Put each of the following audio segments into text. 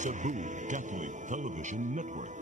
Cebu Catholic Television Network.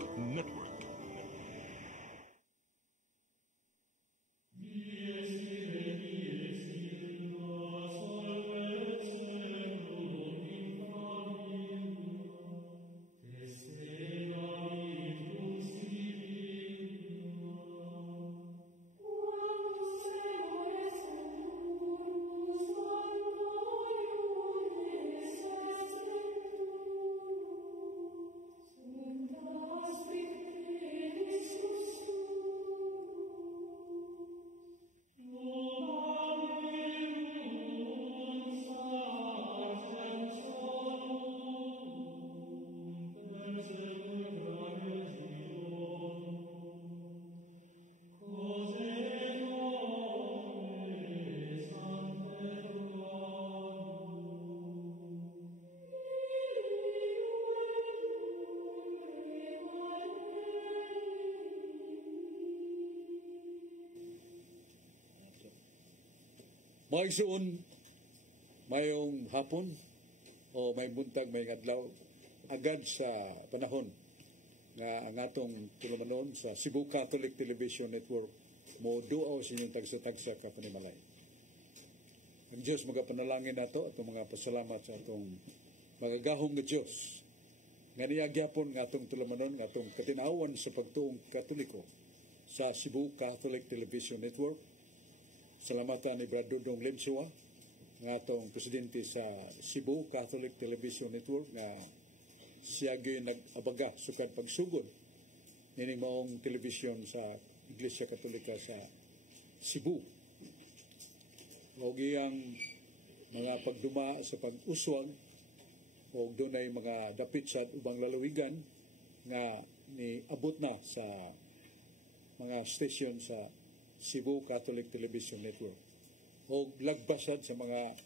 Maigsuon, mayong hapon o may buntag, may adlaw agad sa panahon nga ang atong tulumanon sa Cebu Catholic Television Network mo duaw sa inyong tagsa-tagsa ka panimalay. Ang Diyos magapanalangin nato at mga pasalamat sa atong magagahong na Diyos nga niyagyapon nga atong tulumanon nga atong katinawan sa pagtuong Katoliko sa Cebu Catholic Television Network. Salamatan ni Brad Dudong Limsua, nga atong presidente sa Cebu Catholic Television Network, nga siya gyud nag-abaga sukad pagsugod nining maong television sa Iglesia Katolika sa Cebu. O giyang mga pagduma sa pag-uswag o dunay mga dapit sa ubang lalawigan nga niabot na sa mga station sa Cebu Catholic Television Network o lagbasad sa mga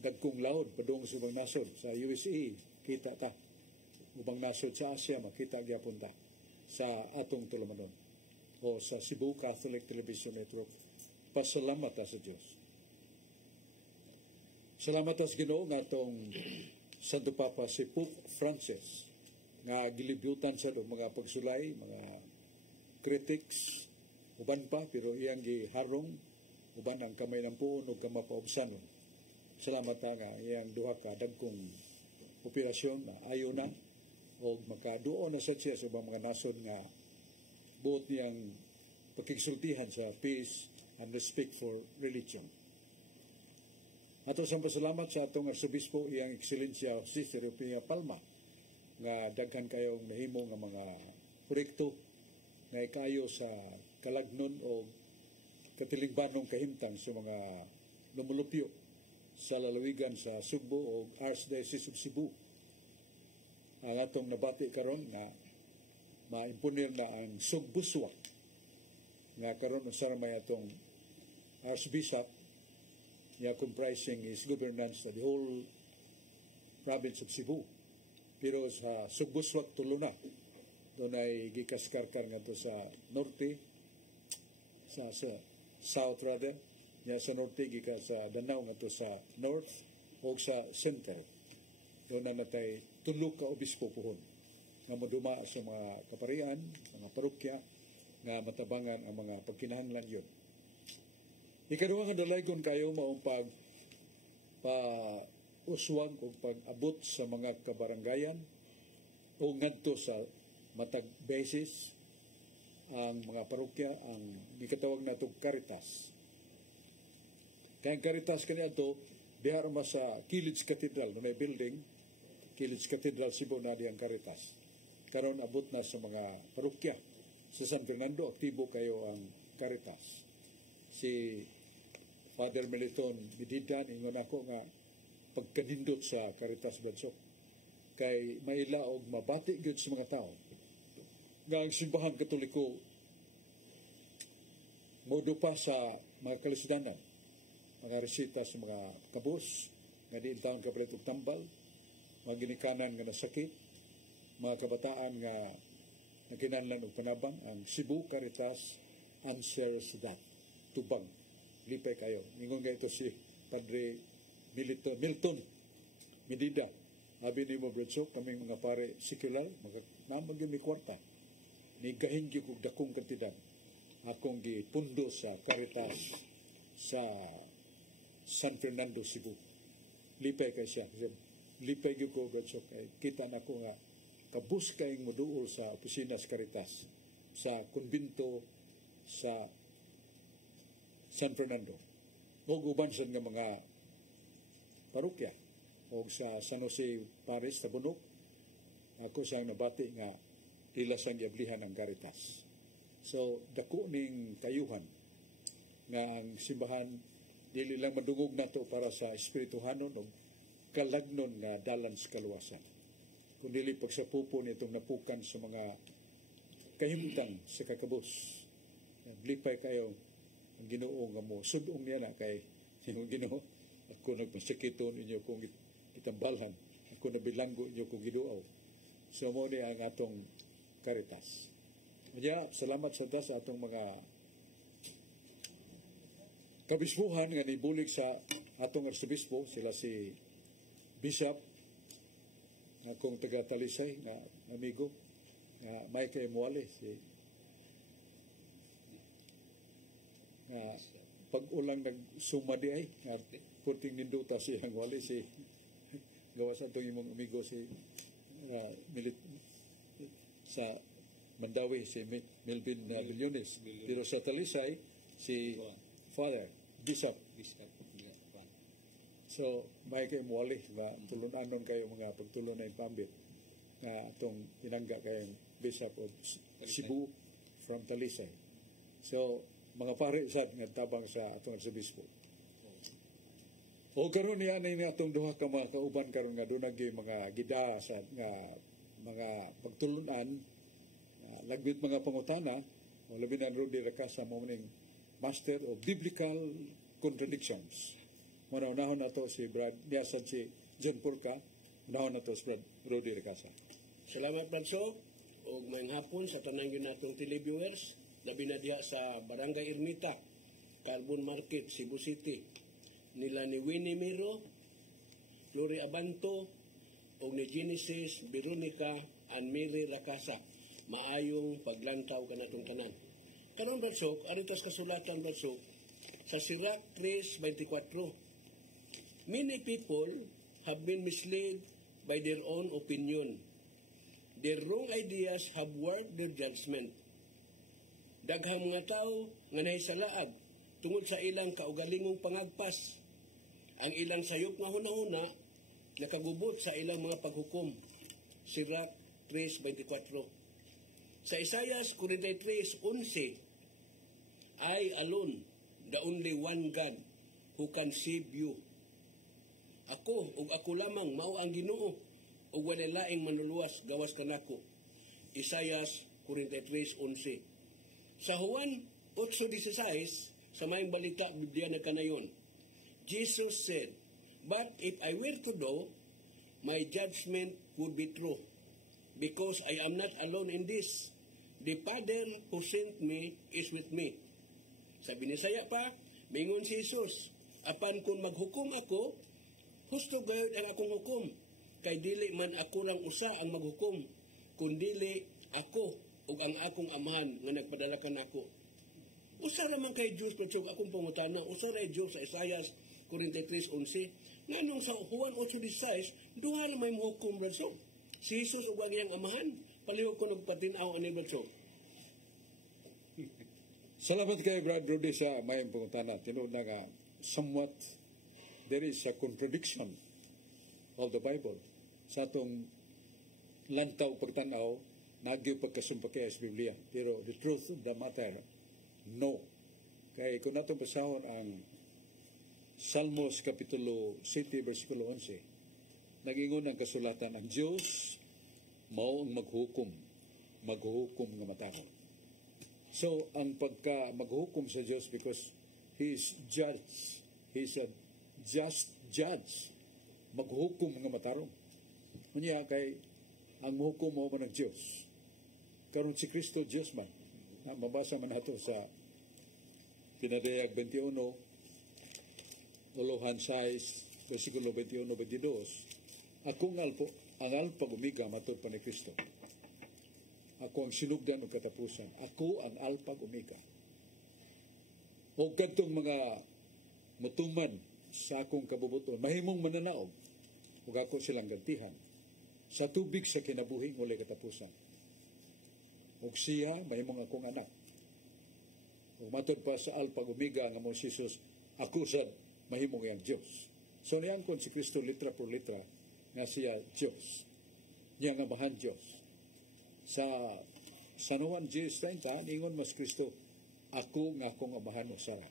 dagkong laod padung sa ubang nasod sa USA kita ta, ubang nasod sa Asia makita gyapon ta sa atong tulumanon o sa Cebu Catholic Television Network. Pasalamat ta sa Dios. Salamat ta sa Ginoo nga atong Santo Papa si Pope Francis nga gilibutan sa mga pagsulay, mga critics uban pa, pero iyang giharong, uban ang kamay ng puon o kamapaobsanon. Salamat nga iyang duha ka dagkong operasyon na ayo na o makaduon na sa siya sa ibang mga nasod nga buot niyang pagkiksultihan sa peace and respect for religion. Ato sa pasalamat sa atong Arsobispo, iyang Excelensya Sister Eupenia Palma, nga daghan kayong nahimo nga mga proyekto nga ikayo sa kalagnon o katilingbanong kahimtang sa mga lumulupyo sa lalawigan sa Sugbo o Archdiocese of Cebu. Ang atong nabati karon nga maimpunir na ang Sugbuswa nga karon sa may atong Archbishop nga comprising his governance sa the whole province of Cebu. Pero sa Sugbuswa tulo na doon ay gikaskarkar nga to sa norte, sa south rather, nga sa norte gika sa Danao nga to sa north o sa center. Doon na natay tulo ka obispo pohon nga moduma sa mga kaparian, mga parokya nga matabangan ang mga pagkinahanglan yun. Ikaduha nga dalaygon kayo maong uswag o pag-abot sa mga kabaranggayan o ngadto sa matag beses ang mga parokya ang gikatawag natong Caritas. Kaya ang Caritas kaniya ito, diha ma sa Kilidge Cathedral, no may building, Kilidge Cathedral Cebu na di ang Caritas. Karon abot na sa mga parokya. Sa San Fernando, aktibo kayo ang Caritas. Si Father Meliton Bididan, ingon ako nga pagkanindot sa Caritas Bansok. Kay maila og mabati gyud sa mga tao nga ang simbahan Katoliko modo pa sa mga kalisudanan, mga resita sa mga kabus nga di taon kapalit og tambal, mga ginikanan nga nasakit, mga kabataan nga nakinahanglan og panabang. Ang Cebu Caritas answers that. Tubag lipay kayo. Ingon nga ito si Padre Milton Medida Abi ni mo Bradshaw, kaming mga pare secular, namag yun ni kwarta. Ni gahingi kong dakong kantidad. Akong gipundo sa Caritas sa San Fernando, Cebu. Lipay kay siya. Lipay gyud ko Bradshaw. Kita na ko nga kabus kayong moduol sa opisina sa Caritas sa konbento sa San Fernando. O ubansan nga mga parokya o sa San Jose Paris sa Bunok, ako siyang nabati nga ila sang giablihan ng Caritas. So, dako ning kayuhan nga ang simbahan dili lang madungog nato para sa espirituhanon o kalagnon nga dalan sa kaluwasan. Kundi pagsapupo nitong napukan sa mga kahimtang sa kakabos. Lipay kayo ang Ginoo nga mo sudong niya na kay Ginoo. Ako nagpasakiton inyo kung itambalhan. Ako nabilanggo inyo kung giduaw. So mo ni ang atong Caritas. Kaya salamat sa das atong mga kabisbuhan nga nibulig sa atong arsobispo, sila si Bishop akong taga Talisay na amigo nga Mike Muale si pag ulang nagsumadi ay puting ninduta siyang wali si gawa sa itong imong amigo si sa Mandawi si Melvin Bilyones. Pero sa Talisay si Father Bishop. So may kayo muwali tulunanon kayo mga pagtulon na impambit na itong pinangga kayong Bishop of Cebu from Talisay. So mga pare sad nga tabang sa atong arsobispo. O karon niya ni atong duha ka mga kauban karon nga dunag mga gida sa nga mga pagtulunan lagbit mga pangutana o labi na Rudy Racasa mo ning Master of Biblical Contradictions. Unahon na to si Brad Niasan si John Purka. Unahon na to si Brad Rudy Racasa. Salamat Bradshaw o mayang hapon sa tanang yun natong televiewers. Labi na diha sa Barangay Ermita, Carbon Market, Cebu City. Nila ni Winnie Miro, Flory Abanto, o ni Genesis, Veronica, and Mary Racasa. Maayong paglantaw ka natong tanan. Karong Bradshaw, aritas kasulatan Bradshaw, sa Sirach 3:24. Many people have been misled by their own opinion. Their wrong ideas have warped their judgment. Daghang mga tao nga nahisalaag tungod sa ilang kaugalingong pangagpas. Ang ilang sayop nga hunahuna nakagubot sa ilang mga paghukom. Sirach 3:24. Sa Isaias 43:11, I alone, the only one God who can save you. Ako ug ako lamang mao ang Ginoo ug walay laing manluluwas gawas kanako. Isaias 43:11. Sa Juan 8:16, sa mayong balita, Biblia na kanayon, Jesus said, "But if I were to do, my judgment would be true, because I am not alone in this. The Father who sent me is with me." Sa Binisaya pa, mingon si Jesus, "Apan kung maghukom ako, husto gayud ang akong hukom, kay dili man ako lang usa ang maghukom, kundili ako ug ang akong amahan nga nagpadala kanako." Usa raman kay Diyos patsog akong pangutana, usa ra Diyos sa Isaias 43:11. Nganong sa Juan 8:16, duha na may muhukom Bradshaw. Si Jesus ug ang iyang amahan, palihog ko nagpatin-aw ani Bradshaw. Salamat kay Brad Rudy sa mayong pangutana. Tinuod na nga somewhat there is a contradiction of the Bible sa atong lantaw pagtanaw nagyo pagkasumpakay sa Biblia. Pero the truth of the matter, no. Kaya kung natong pasahon ang Salmos Kapitulo 7, versikulo 11, nagingon ang kasulatan, ang Diyos mao ang maghukom nga matao. So, ang pagka maghukom sa Diyos because He is judge, He is a just judge, maghukom nga matarong. Unya kay ang muhukom mo man ng Diyos. Karon si Kristo Diyos man. Mabasa man nato sa Pinadayag 21, Uluhan 6, versikulo 21-22. Ako ang Alpha Omega matod pa ni Kristo. Ako ang sinugdan o katapusan. Ako ang Alpha Omega. O kadtong mga mutuman sa akong kabubuton, mahimong mananaog, ug ako silang gantihan. Sa tubig sa kinabuhing walay katapusan. Ug siya, mahimong akong anak. Ug matod pa sa Alpha Omega nga mo si Jesus, ako sad mahimong iyang Dios. So niangkon si Kristo litra por litra nga siya Dios. Niya nga bahan Dios. Sa San Juan 10:30, ningon mas Kristo, ako nga akong amahan o Sara.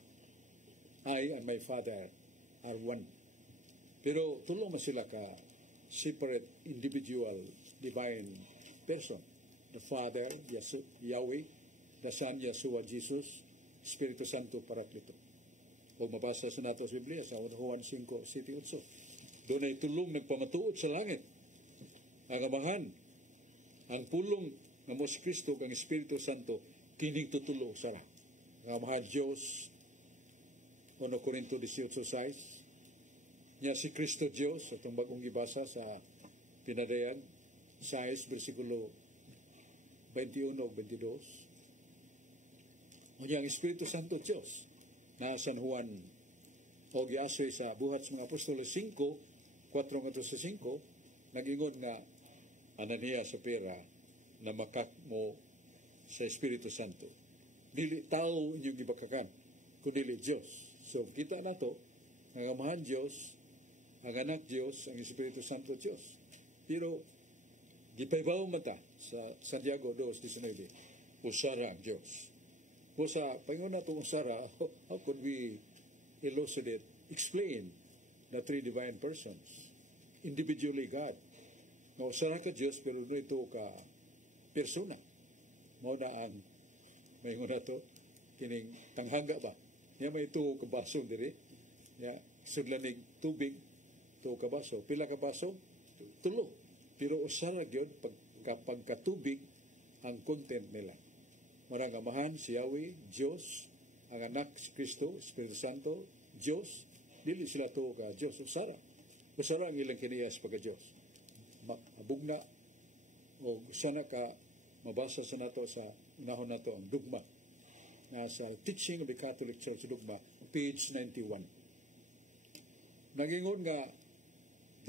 I and my Father are one. Pero tulong man sila ka separate individual divine person. The Father, Yahweh, the Son, Yeshua, Jesus, Espiritu Santo, Paraklito. O mabasa sa nato sa Biblia sa Juan 5:7-8. Doon ay tulong nagpamatuod sa langit. Ang amahan, ang pulong ng mo si Kristo kang Espiritu Santo, kining tutulo sa ra. Ang amahan Diyos, 1 Corinto 18:6, niya si Kristo Diyos, itong bagong ibasa sa Pinadayan, 6, versikulo 21 o 22. Ang Espiritu Santo Diyos, na San Juan o giasoy sa buhat sa mga apostoles 5:4-5, nag-ingon nga ananiya sa pera na makak mo sa Espiritu Santo. Dili tao inyong gibakakan, kundi Diyos. So kita na to, ang amahan Diyos, ang anak Diyos, ang Espiritu Santo Diyos. Pero gipaybaw mata sa Santiago 2:19, usara ang Diyos. O sa pangon na itong usara, how could we elucidate, explain the three divine persons? Individually God. Na usara ka Diyos, pero no ito ka persona. Mao na ang may na to, kining tanghaga ba? Niya may ito ka baso diri. Ya, sudlanig tubig, ito ka baso. Pila ka baso? Tulo. Pero usara gyud pagkatubig ang content nila. Marang amahan si Yahweh, Diyos, ang anak si Kristo, Espiritu Santo, Diyos, dili sila to ka Diyos. Usara ang ilang kiniyas pagka Diyos. Mabugna o sana ka mabasa sa nato sa unahon nato ang dugma na sa Teaching of the Catholic Church dugma, page 91. Nagingon nga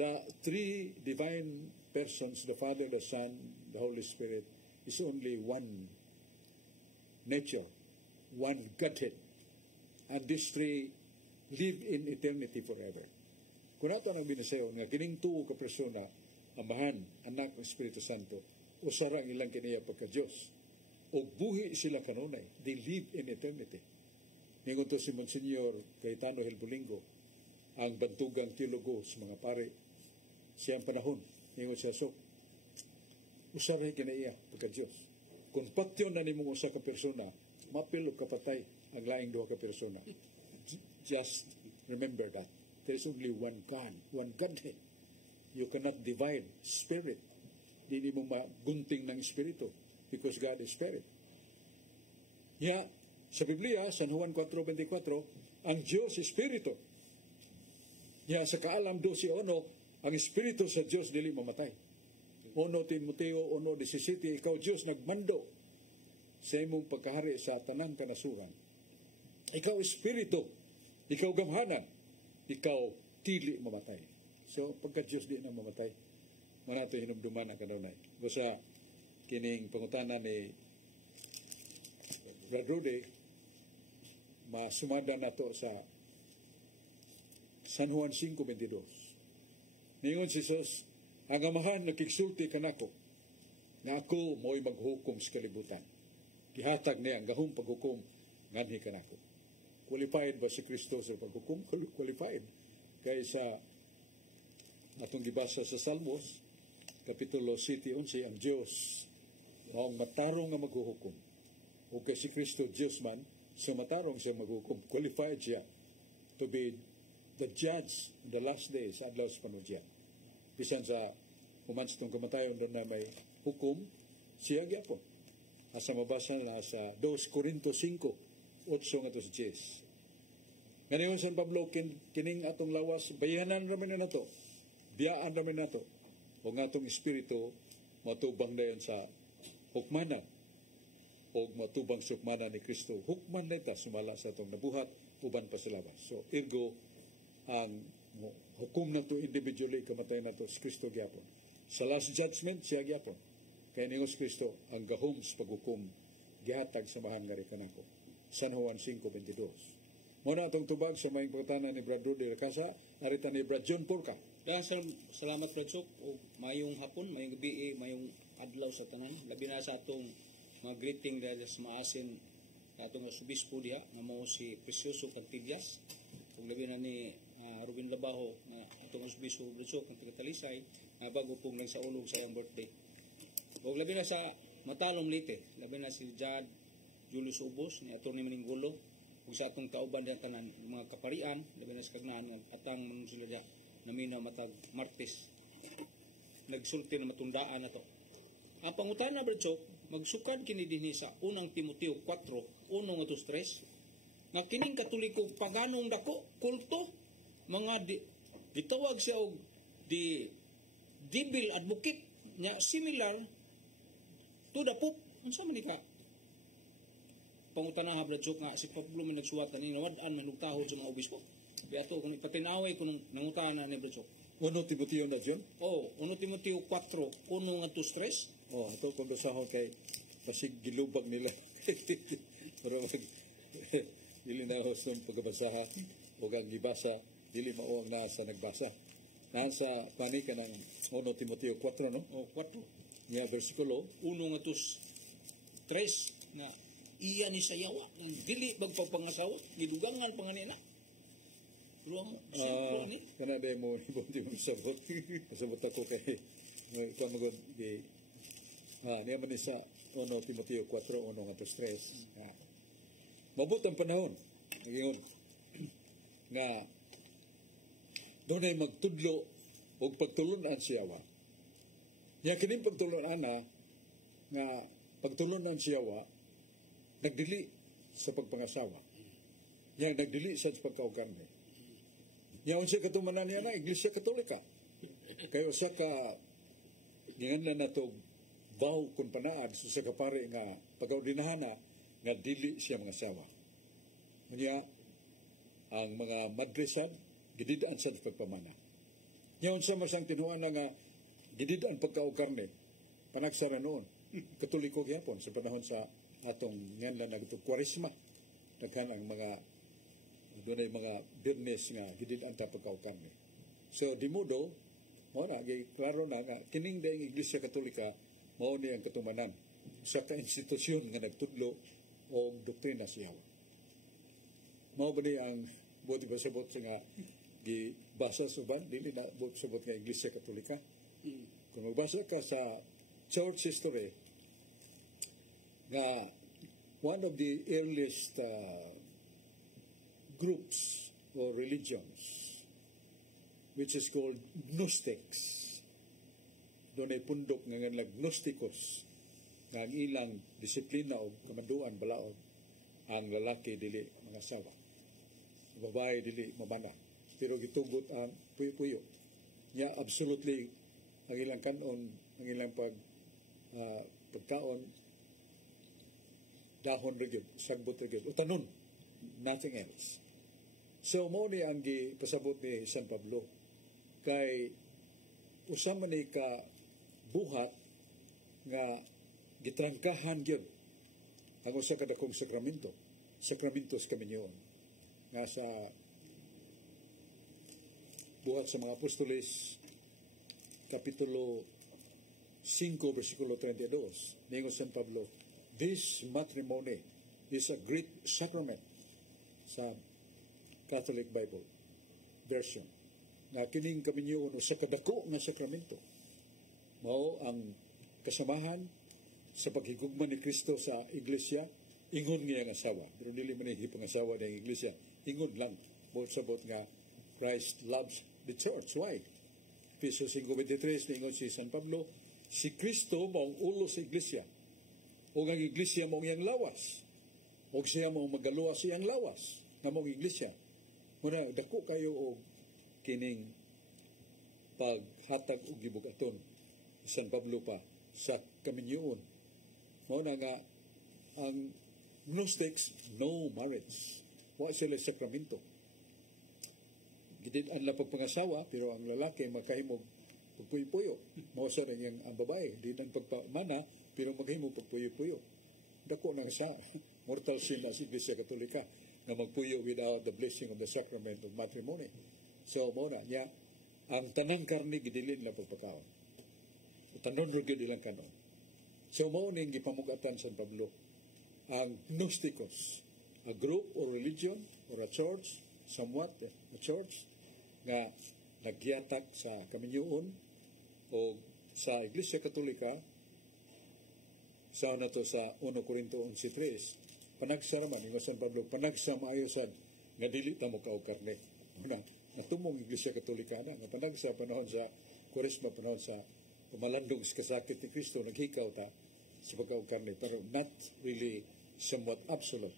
the three divine persons, the Father, the Son, the Holy Spirit, is only one nature, one Godhead. And these three live in eternity forever. Kung nato ang binasayon nga kining tuo ka persona, amahan, anak ng Espiritu Santo, usara ang ilang kiniya pagka-Diyos. O buhi sila kanunay. They live in eternity. Ningon to si Monsignor Cayetano Helbulingo, ang bantugang teologo sa mga pare, siyang panahon, ningon siya, so, usara ang kiniya pagka-Diyos. Kung patyon na nimong usa ka persona, mapil o kapatay ang laing duha ka persona. Just remember that. There is only one God, one Godhead. You cannot divide spirit. Hindi mo magunting ng espiritu because God is spirit. Yeah, sa Biblia, San Juan 4:24, ang Diyos espiritu. Yeah, sa Kaalam 12:1, ang espiritu sa Diyos dili mamatay. 1 Timoteo 1:17, ikaw Diyos nagmando sa imong pagkahari sa tanang kanasuran. Ikaw espiritu, ikaw gamhanan, ikaw dili mamatay. So pagka Diyos di na mamatay, manato hinumduman ang kanunay. Gusa kining pangutana ni Brad Rudy, masumada na to sa San Juan 5:22. Ningon si Jesus, ang amahan nakigsulti kanako nga ako mo'y maghukom sa kalibutan. Gihatag niya ang gahong paghukom nganhi kanako. Qualified ba si Kristo sa paghukom? Qualified. Kaya sa atong gibasa sa Salmos, Kapitulo 7:11, ang Diyos maong matarong nga maghuhukom. O kay si Kristo Diyos man, so matarong siya maghukom. Qualified siya to be the judge in the last days, adlaw sa panudya. Bisan sa humans itong kamatayon doon na may hukom, siya gyapon. Asa mabasa na sa 2 Corinto 5:8-10. Ngayon San Pablo, kining atong lawas, bayanan raman na to. biyaan namin nato o nga itong espiritu matubang na yan sa hukmanan o matubang sa hukmanan ni Kristo. Hukman na ita sumala sa itong nabuhat uban pa sa labas. So, ergo, ang hukom na to individually, kamatay na to si Kristo gyapon. Sa last judgment, siya gyapon. Kaya ningos Kristo, ang gahom sa paghukom gihatag sa mahal nga kanako. San Juan 5:22. Muna itong tubag sa may pagkatanan ni Brad Rudy Racasa, narita ni Brad John Porca. Salamat Brad Sok, o mayong hapon, mayong gabi, mayong adlaw sa tanan. Labi na sa atong mga greeting dahil sa maasin sa atong obispo diha, na mo si Precioso Cantillas. Kung labi na ni Ruben Labaho, na atong obispo Brad Sok, ang taga-Talisay, na bago pong nagsaulog sa iyang birthday. O labi na sa Matalom Leyte, labi na si Jad Julius Ubos, ni Atty. Maninggulo, kung sa atong kauban diyan tanan mga kaparian, labi na sa kagnaan ng atang manong sila diya, namin na matag Martes. Nagsulti na matundaan na to. Ang pangutan na Brad Sok, magsukad kini dinhi sa unang Timoteo 4:1-3, nga kining Katoliko paganong dako, kulto, mga gitawag siya og di devil advocate, nya similar to the Pope. Unsa man ka? Pangutana ha Brad Sok nga si Pablo may nagsuwat kanina wad-an man lugtahod sa mga obispo. Biato kung ipatinaway kung nangutana ni Brad Sok. 1 Timoteo na dyan? Oh, 1 Timoteo 4:1-3. Oh, ito kung dosahon kay kasi gilubag nila. Pero dili na ako sa pagbabasaha o ang gibasa, dili mao ang nasa nagbasa. Nasa panika ng 1 Timoteo 4, no? Oh, 4. Nga versikulo 1:3 na iya ni sayawa ng dili bagpapangasawa gidugangan panganina. Pero mo ni kana day mo ibon mo sabot. Sabot ako kay ikaw magod di niya man sa 1 Timoteo 4:1-3. Mabot ang panahon. Ngayon nga doon ay magtudlo o pagtulunan siyawa. Nya kining pagtulunan na nga pagtulunan siyawa nagdili sa pagpangasawa. Nya nagdili sa pagkaugan ni. Nya unsa katumanan niya na Iglesia Katolika. Kaya usa ka gingan na nato baw kun panaad sa kapare nga pagaudinahana nga dili siya mga asawa. Nya ang mga madresan gididaan sa pagpamana. Nya unsa masang tinuan nga gididaan pagkaukarne panagsara noon. Katoliko gyapon sa panahon sa atong nganlan nagto Kwaresma. Daghan ang mga dunay mga birnes nga gididaan ta pagkaukarne. So di modo mo na klaro na nga kining daing Iglesia Katolika mao ni ang katumanan sa ka-institusyon nga nagtudlo og doktrina siyawa. Mao ba ni ang buti ba sabot nga gibasa sa uban dili na buti sabot nga Iglesia Katolika. Kung magbasa ka sa church history nga one of the earliest groups or religions which is called Gnostics. Doon ay pundok nga nga Gnosticos nga ang ilang disiplina o kamanduan balaod ang lalaki dili mga asawa, babae dili mamana, pero gitugot ang puyo-puyo nya absolutely ang ilang kanon, ang ilang pagkaon dahon rigid, sagbot rigid utanon, nothing else. So mo ni ang gipasabot ni San Pablo kay usa man ni ka buhat nga gitrangkahan gyud ang usa ka dakong sakramento, sakramentos kaminyoon nga sa buhat sa mga apostoles kapitulo 5 versikulo 32 ningon San Pablo, this matrimony is a great sacrament sa Catholic Bible version na kining kaminyoon usa ka dako nga sakramento mao ang kasamahan sa paghigugma ni Kristo sa iglesia ingon nga ang asawa, pero dili man hipangasawa ng iglesia, ingon lang mo sabot nga Christ loves the church. Why? Efesios 5:23 ingon si San Pablo, si Kristo mao ang ulo sa iglesia o ang iglesia mao iyang lawas o siya mao magaluwas iyang lawas na mao iglesia. Muna dako kayo og kining paghatag og gibugaton San Pablo pa sa kaminyoon. Mao na nga ang Gnostics, no marriage. Wa sila sakramento. Gidid-an lang pagpangasawa, pero ang lalaki makahimog pagpuyo-puyo. Mao sa rin ang babae, di nang pagpamana, pero maghimog pagpuyo-puyo. Dako na sa mortal sin as Iglesia Katolika na magpuyo without the blessing of the sacrament of matrimony. So, mao na niya, ang tanang karne gidilin lang pagpakaon. Tanon ro gid ilang kanon. So, mao ning gipamugatan San Pablo. Ang Gnosticos, a group or religion or a church, somewhat a church, nga nagyatak sa kaminyoon o sa Iglesia Katolika sa na to sa 1 Corinto 11:3 panagsaraman ni San Pablo panagsamayosan nga dili ta mo kaog karne una natumong Iglesia Katolika na nga panagsa panahon sa Kwaresma panahon sa pamalandong sa kasakit ni Kristo naghikaw ta sa pagkaog karne pero not really somewhat absolute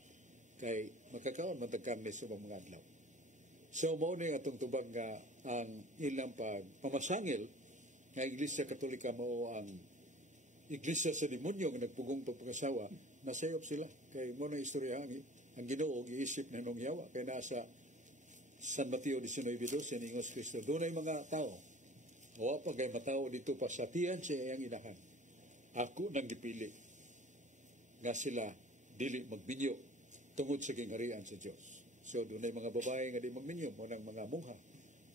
kay makakaon man tag karne sa mga adlaw. So, mao ni atong tubag nga ang ilang pagpamasangil nga Iglesia Katolika mao ang Iglesia sa demonyo nga nagpugong pagpangasawa, masayop sila. Kay mo na istorya ang Ginoo giisip na nung yawa kay nasa San Mateo 19:12 ni Ingos Kristo. Doon ay mga tao. O pa kay matao dito pa sa tiyan siya ang inahan. Ako nang gipili nga sila dili magbinyo tungod sa gingharian sa Dios. So, doon ay mga babae nga di magminyo, mo ng mga mungha.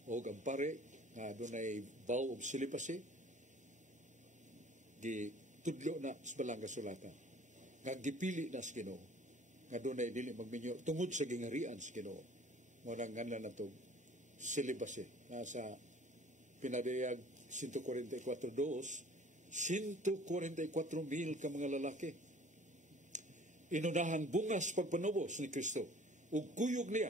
O ang pare, doon ay vow of celibacy, di tudlo na sa balang kasulatan. Nga gipili na sa Ginoo. Nga doon ay dili magminyo, tungod sa gingharian sa Ginoo. Mo nang ngalan na ito, celibacy. Nasa pinadayag 144:2, 144,000 ka mga lalaki. Inunahang bungas pagpanubos ni Kristo. Ug kuyog niya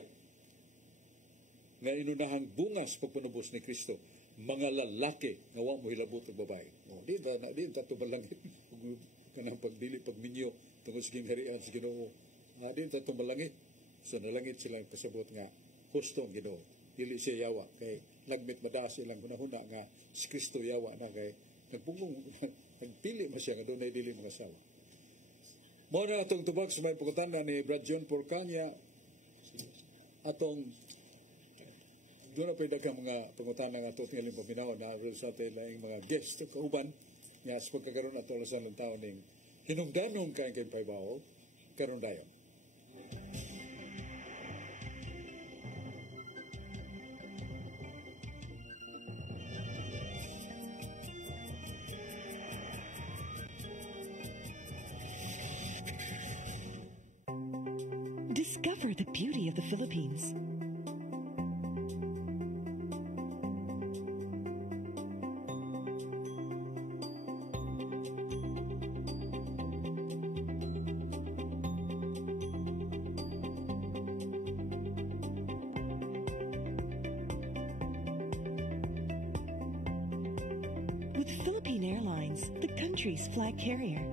nga inunahang bungas pagpanubos ni Kristo mga lalaki nga wa mo hilabot og babae. Di ta tumalangit ug kanang pagdili pagminyo tungod sa gingharian sa Ginoo. Di ta tumalangit. So nalangit sila kasabot nga husto ang Ginoo. Dili siya yawa kay lagmit madaas silang hunahuna nga si Kristo yawa na kay nagpugong nagpili man siya nga dunay dili mga asawa. Mo na atong tubag sa may pagkutanda ni Brad John Porcania atong doon na pwede ka mga pangutana nga ito tingaling paminaw na sa ating mga guest kauban nga sa pagkakaroon na ito sa ng taon ng hinungdanong kain paybaw karon dayon. Discover the beauty of the Philippines. With Philippine Airlines, the country's flag carrier.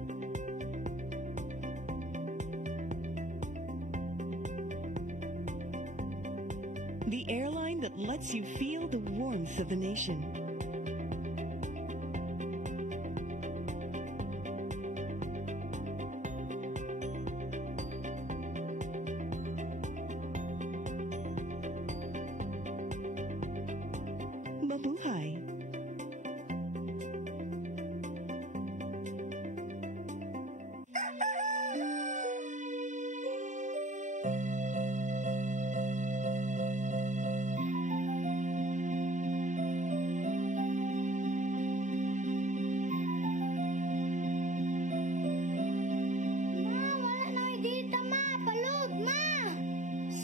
The airline that lets you feel the warmth of the nation. Mabuhay.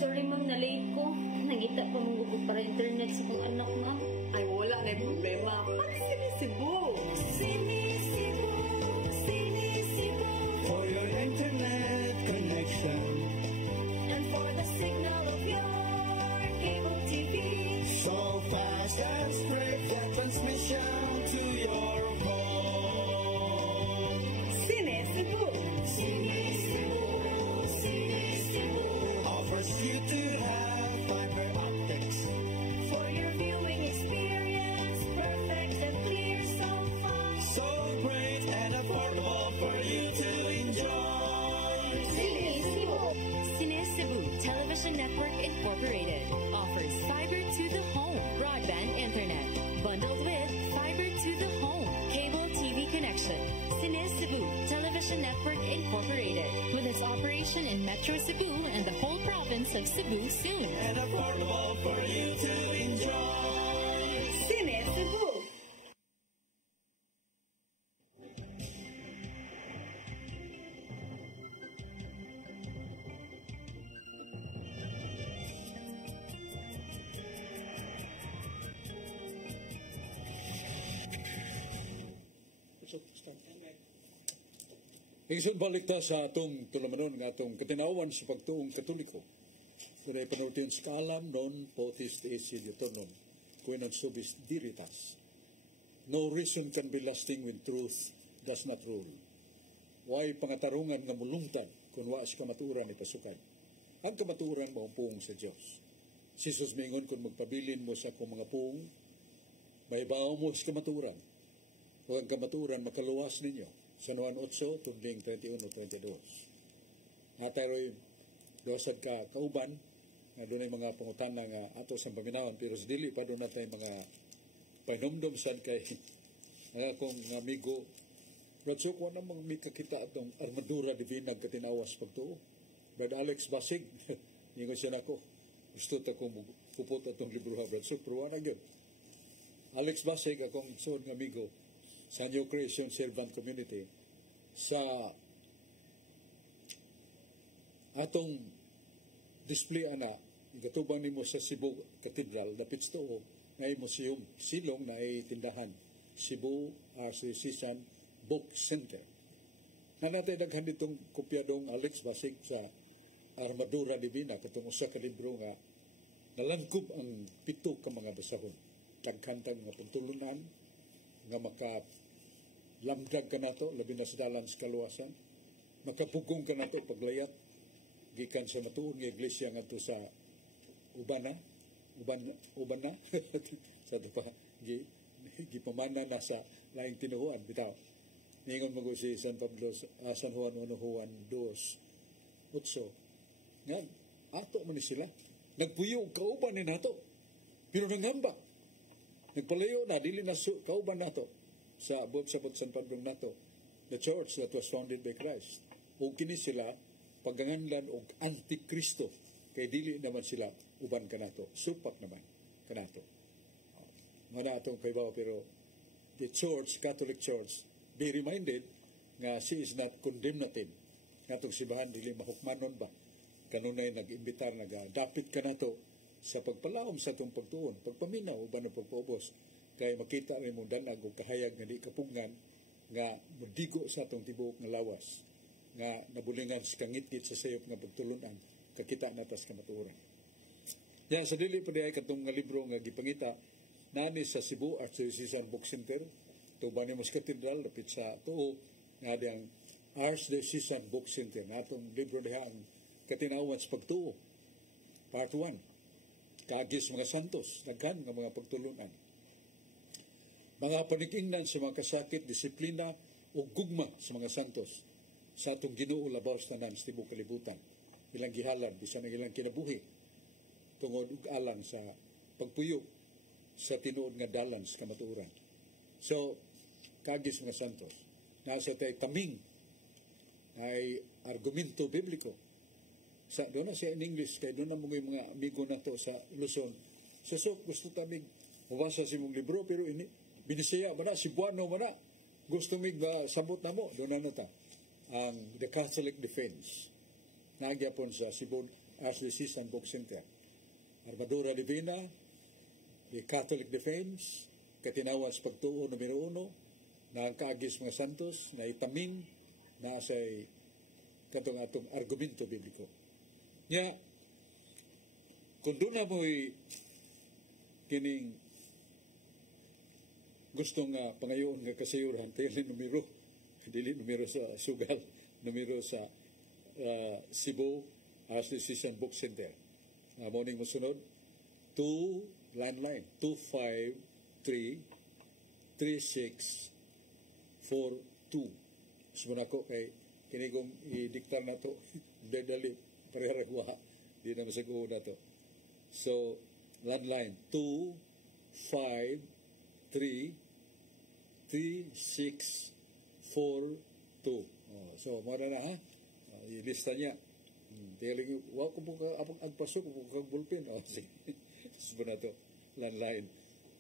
Sorry ma'am, na-late ko. Nangita pa mong gusto para internet sa kong anak ma'am. Ay, wala na yung problema. Para sinisibo. Sinisibo, sinisibo. For your internet connection. And for the signal of your cable TV. So fast and straight the transmission to your home. Sinisibo. Sinisibo, sinisibo. Offers you to have fiber optics. For your viewing experience, perfect. Network Incorporated offers fiber to the home broadband internet bundled with fiber to the home cable TV connection. Cine Cebu Television Network Incorporated, with its operation in Metro Cebu and the whole province of Cebu soon. And affordable for you to enjoy. Cine Cebu. Isip balik ta sa atong tulamanon nga atong katinawan sa pagtuong Katoliko. Kunay panultiyon sa kalam non potis esi detonon, kuinan subis diritas. No reason can be lasting when truth does not rule. Way pangatarungan nga mulungtad kung wa sa kamaturan ipasukan. Ang kamaturan mao puong sa Dios. Si Jesus mingon kung magpabilin mo sa akong mga puong, mahibaw mo sa kamaturan. O ang kamaturan makaluwas ninyo. San Juan 8, tunding 31-22. Ataroy, dosad ka kauban, na doon ay mga pangutana nga ato sa paminawan, pero sa dili pa doon natin mga painumdum sad kay mga akong amigo. Ratsuk, wala namang may kakita atong armadura divina katinawas pagtuo. Brad Alex Basig, ingon siya nako, gusto ta kong pupot atong libro ha, Ratsuk, pero wala yun. Alex Basig, akong suod ng amigo, sa New Creation Servant Community, sa atong display ana, igatubang nimo sa Cebu Cathedral, dapit ito na museum, silong na ay tindahan, Cebu Archdiocese Book Center. Na natin daghan itong kopyadong Alex Basig sa Armadura Divina, katong usa ka libro nga nalangkob ang pito ka mga basahon. Tagkantang nga pagtulunan, nga makalamdag ka nato labi na sa dalan sa kaluwasan, makapugong ka nato paglayat gikan sa matuon nga iglesia ngadto sa ubana sa pa gipamana na sa laing tinuhuan bitaw. Ningon mo si San Pablo, San Juan 1, Juan 2, 8 nga ato man ni sila nagpuyo kauban ni nato pero nangamba nagpalayo na, dili na kauban nato sa sabot San Pablo nato, the church that was founded by Christ. O kini sila pagganganlan og antikristo, kay dili naman sila uban kanato, supak naman kanato. Mana atong kaybaw, pero the church, Catholic Church, be reminded nga she is not condemnative. Katong sibahan dili mahukmanon ba? Kanunay nag-imbitar, nag-dapit kanato sa pagpalaom sa itong pagtuon, pagpaminaw, uban ng pagpaubos, kaya makita rin mong danag o kahayag nga di kapungan nga mudigo sa itong tibuok nga lawas, nga nabulingan sa kangit-ngit sa sayop nga pagtulunan, kakita natas kamaturan. Yan, sa dili pa di ay katong nga libro nga gipangita, nani sa Cebu Archdiocese Book Center, tuban ni Mos Cathedral, lapit sa tuo, nga diyang Archdiocese Book Center, na itong libro diha ang katinawan sa pagtuo, part 1. Kaagis mga santos, daghan nga mga pagtulunan. Mga panikingnan sa mga kasakit, disiplina o gugma sa mga santos sa atong Ginoo labaw sa tanan sa tibuok kalibutan. Ilang gihalan, bisan ang ilang kinabuhi tungod ug alang sa pagpuyo sa tinuod nga dalan sa kamatuoran. So, kaagis mga santos, nasa tay taming ay argumento bibliko. Sa doon na siya in English, kaya doon na mga amigo na to sa Luzon. So, gusto tamig mabasa si mong libro, pero ini, binisaya ba na, Cebuano ba na, gusto mig sabot na mo, doon na ta. Ang The Catholic Defense, nagyapon sa Cebu Archdiocese Book Center. Armadura Divina, The Catholic Defense, katinawas pagtuo numero 1, na ang kaagis mga santos, na itaming, na sa katong atong argumento bibliko. Ya, kung doon na mo'y kining gustong pangayoon nga kasayuran, dili numero sa sugal, numero sa Cebu Archdiocese Book Center. Morning mo sunod, 2 landline, 253-3642. Sumunod ko kay kinigong i-diktar na to, dadali, pareha-rewa, Di na masaguho na to. So, landline 253-3642. So, mara na ha. Ilista niya. Tiyaling, wako po ka, ang pasok po kang bulpin. Sige. Sabi na to. Landline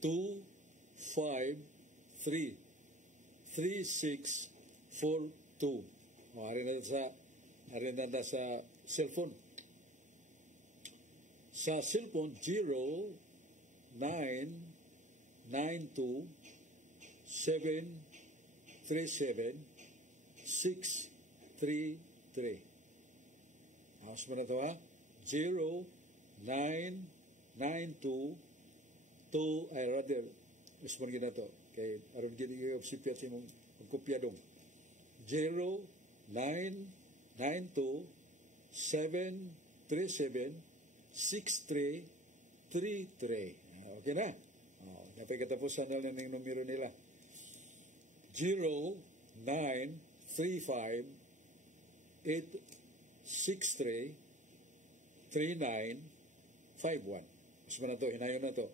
253-3642. Ari na sa cellphone. Sa cellphone 0992-737-633. Mas mo na ito ha? 0992 ay rather mas mo na ito kay aron gini yung sipyat sa mong kopya dong 0992-737-6333. Okay na? Napay katapusan nila ng numero nila 0935-863-3951. Mas mo na ito, hinayon na ito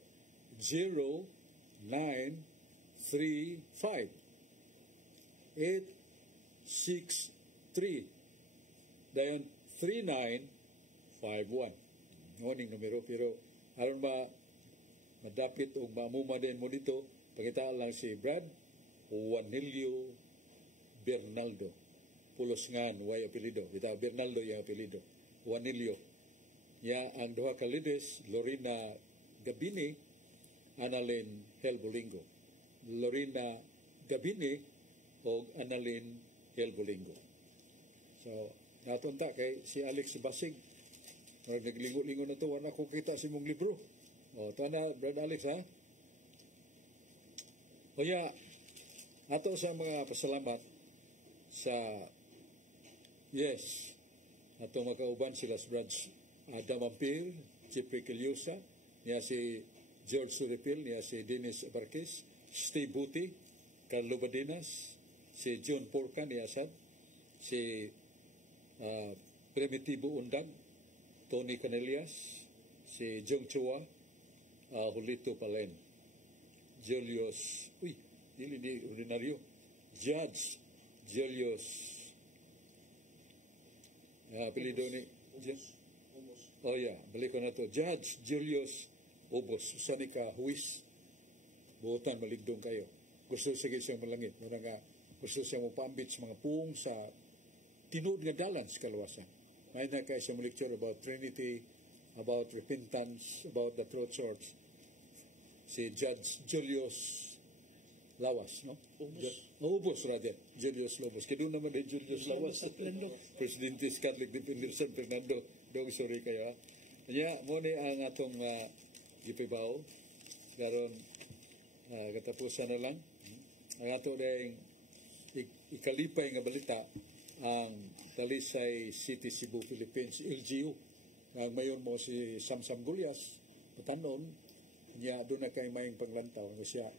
0935-863 dayon 3951. Ngoning numero pero aron ba madapit o mamuma din mo dito pakitaan lang si Brad Juanilio Bernaldo pulos ngan way apelido bitaw Bernaldo yung apelido Juanilio ya ang duha ka leaders Lorena Gabini Annalyn Helbolingo Lorena Gabini o Annalyn Helbolingo. So natunta kay si Alex Basig naglingo-lingo na to wala ko kita si mong libro. Ito na, Brad Alex, ha? O ya, ato sa mga pasalamat sa ato makauban sila si Brad Adam Ampir, Jeffrey Kilyosa, niya si George Suripil, niya si Dennis Abarquez, Steve Buti, Carlo Badenas, si John Porca, niya si Primitivo Undag, Tony Canelias, si Jong Chua, Julito Palen, Julius, di ordinaryo, Judge Julius, apelido ni balik ko na to, Judge Julius Obos, sani ka huwis, buotan maligdong kayo. Gusto sige siyang malangit, gusto siyang mapambit sa mga puong sa tinuod nga dalan sa kaluwasan. May na kayo siyang lecture about Trinity, about repentance, about the truth source. Si Judge Julius Lawas, no? Ubos rather. Julius Lobos. Kaya doon naman ay Julius Lawas. Presidente Catholic Depender San Fernando. Dong, sorry kayo. Kanya, muna ang atong gipibaw. Karon katapusan na lang. Ang ato dahil ikalipay nga balita ang Talisay City, Cebu, Philippines, LGU. Ang mayon mo si Samsam Gulyas, patanon, niya doon na kay maying panglantaw. Siya,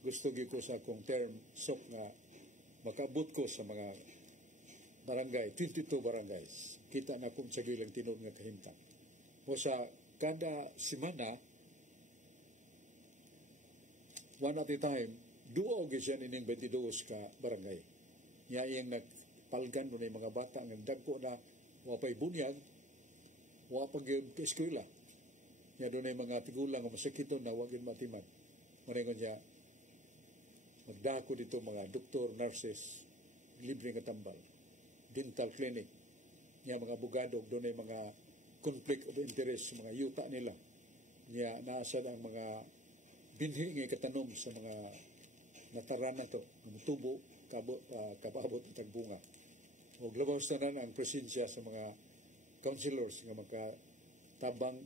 gusto ko sa akong term, sok nga, makaabot ko sa mga barangay, 22 barangays. Kita na kung sagilang tinud nga kahimtang. O sa kada simana, one at a time, duo siya nining 22 ka barangay. Niya yung nagpalgan doon yung mga bata, ang dagko na wapay bunyag, wapag yung eskwela. Niya doon yung mga tigulang, masakito na wagin matiman. Maringon niya, magdako dito mga doktor, nurses, libre nga tambal, dental clinic, niya mga abogado, doon yung mga conflict of interest, mga yuta nila. Niya naasad ang mga binhi nga katanom sa mga natarana to, tubo, kababot at tagbunga. O glabos na ang presensya sa mga counselors nga magkatabang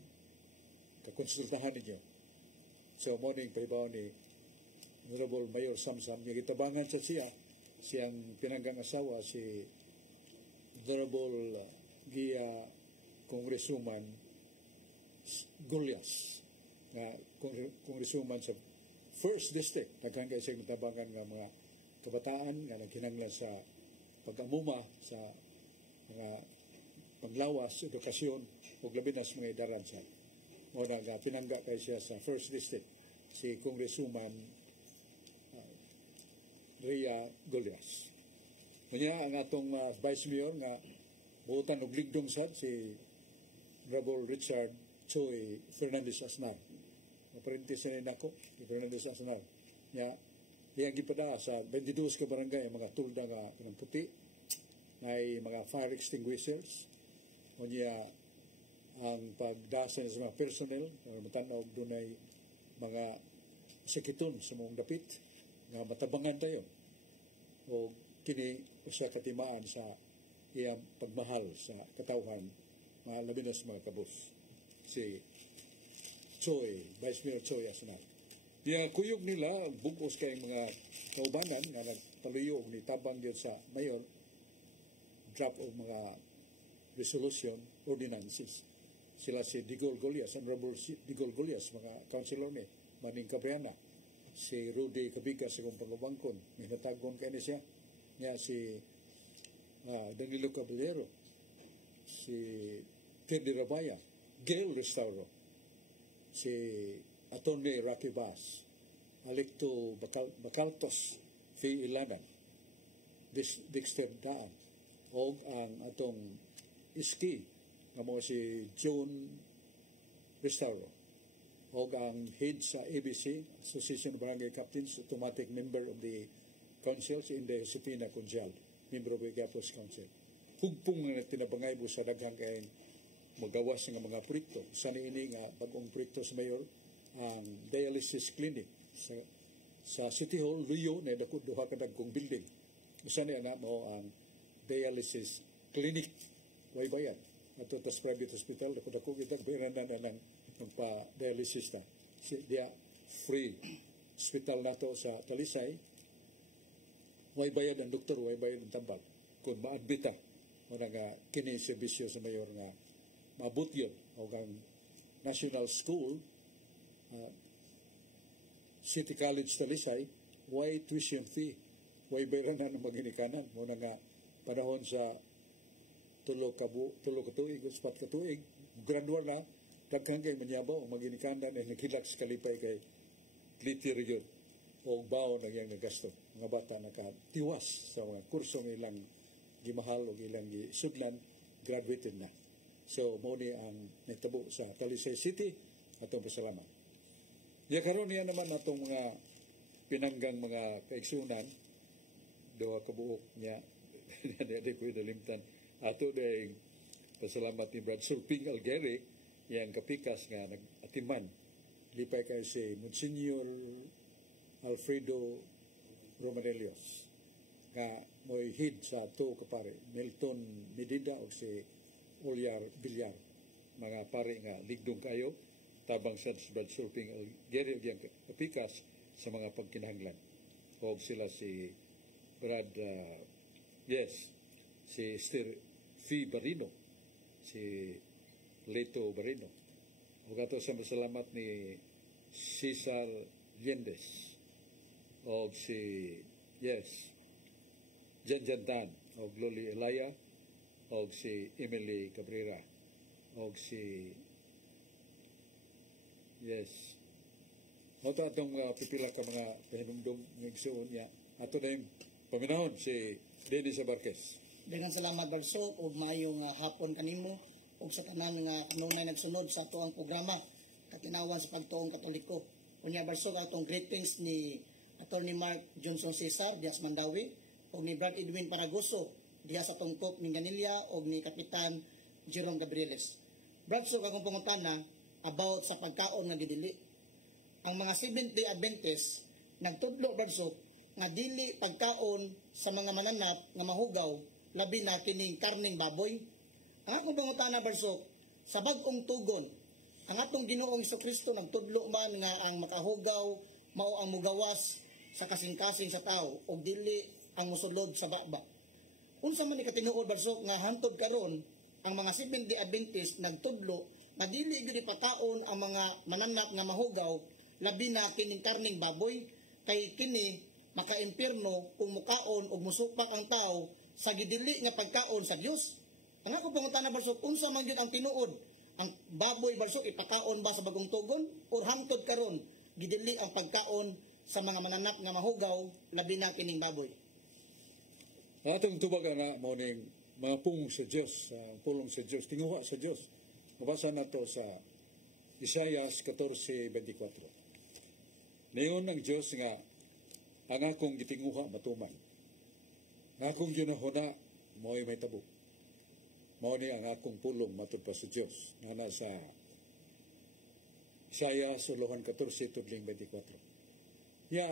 kakonsultahan ninyo. So, morning, paibaw ni Honorable Mayor Samsam, yung itabangan sa siyang pinanggang asawa, si Honorable Gia Congresswoman Gulyas, na Congresswoman sa First District, nagkangkay siyang itabangan ng mga kabataan nga nagkinanglan sa pag-amuma sa mga panglawas, edukasyon, o labi na sa mga idaran sa. O pinangga kay siya sa First District, si Congresswoman Rhea Golias. Kanya ang atong Vice Mayor nga buutan og ligdong sad si Honorable Richard Choi Fernandez Asnar. Maparintis na rin ako, si Fernandez Asnar. Iyang gipada sa 22 ka barangay, mga tulda nga puti, may mga fire extinguishers, o niya ang pagdasa sa mga personnel, matanaw doon ay mga sikiton sa mong dapit, nga matabangan tayo. O kini siya katimaan sa iyang pagmahal sa katawhan, mga labi na sa mga kabus. Si Choi, Vice Mayor Choi Asnar. Yung kuyog nila, bugos kay mga kaubanan nga nagpaluyo ni tabang yun sa mayor, drop of mga resolution, ordinances. Sila si Digol Golias, Honorable Digol Golias, mga councilor ni Maning Cabriana, si Rudy Cabigas sa kong pangubangkon, minatagon kayo ni siya, niya si Danilo Caballero, si Teddy Rabaya, Gail Restauro, si Atty. Rocky Bass, Alecto Bacaltos, Fee Ilanan, Dexter Daan, o ang atong iski, nga mo si John Restauro, o ang head sa ABC, Association of Barangay Captains, automatic member of the council, si Inday Josepina Conjal, member of the Gapos Council. Hugpong nga tinabangay mo sa daghang kain magawas nga mga proyekto. Sa niini nga bagong proyekto sa mayor, ang dialysis clinic sa City Hall, Luyo, na dakot duha ka dagkong building. Usa niya na mo ang dialysis clinic, way bayan. At ito sa private hospital, dakot kitang bayaran na ng magpa-dialysis na. Dia free hospital na to sa Talisay, way bayad ang doktor, way bayad ang tambal. Kung maadbita, o nga kini serbisyo sa mayor nga maabot yun, o ang National School, City College Talisay, way tuition fee, way bayaran na ng maginikanan. O nga panahon sa tulo ka tuig, uspat ka tuig, graduar na, daghang kay manyabaw, maginikanan ay naghilak sa kalipay kay glitter yun. O bao na yung nagasto. Mga bata nakatiwas sa mga kursong ilang gimahal o ilang gisudlan, graduated na. So, muna ang nagtabo sa Talisay City, atong pasalamat. Ya karon niya naman atong mga pinanggang mga kaigsunan, dawa kabuok niya, hindi ko inalimtan. Ato dahil pasalamat ni Brad Surping Algeri, yang kapikas nga nag-atiman. Lipay kayo si Monsignor Alfredo Romanelios nga mo'y hid sa ato kapare Milton Medina o si Olyar Villar, mga pare nga ligdong kayo tabang sa Brad Surping Algeri yang kapikas sa mga pagkinahanglan. O sila si Brad si Esther Fee Barino, si Leto Barino. O gato sa masalamat ni Cesar Yendes, o si Jan Tan, o Loli Elaya, o si Emily Cabrera, o si o ito atong pipila ka mga pahinumdum ng igsuon niya. Ato na yung paminahon si Dennis Abarquez. Dengan salamat Barso ug maayong hapon kanimo ug sa tanan nga kanunay nagsunod sa ato ang programa katinawan sa pagtuong Katoliko. Unya Barso atong greetings ni Attorney Mark Johnson Cesar dias Mandawi ug ni Brad Edwin Paragoso dias sa tungkop ni Ganilla ug ni Kapitan Jerome Gabrieles. Barso akong pangutana about sa pagkaon nga gidili. Ang mga Seventh-day Adventist nagtudlo Barso nga dili pagkaon sa mga mananap nga mahugaw labi na kining karning baboy. Ang akong pangutana Barso, sa bag-ong tugon, ang atong Ginoong Kristo nagtudlo man nga ang makahugaw mao ang mugawas sa kasing-kasing sa tao o dili ang musulod sa baba. Unsa man ni katinuod Barso nga hantod karon ang mga Seventh-day Adventist nagtudlo nga dili gyud pataon ang mga mananap nga mahugaw labi na kining karning baboy kay kini makaimpirno kung mukaon o musupak ang tao sa gidili nga pagkaon sa Dios. Ang ako pangutana barsok, unsa man gyud ang tinuod? Ang baboy barsok ipakaon ba sa bagong tugon or hangtod karon gidili ang pagkaon sa mga mananap nga mahugaw labi na kining baboy? Atong tubag na mo ning mga pung sa Dios, pulong sa Dios, tinguha sa Dios. Mabasa na to sa Isaias 14:24. Nayon ng Dios nga ang akong gitinguha matuman. Ang akong ginahuna mo'y may tabo. Mao ni ang akong pulong matud pa sa Dios. Na sa Isaias 14:24. Ya,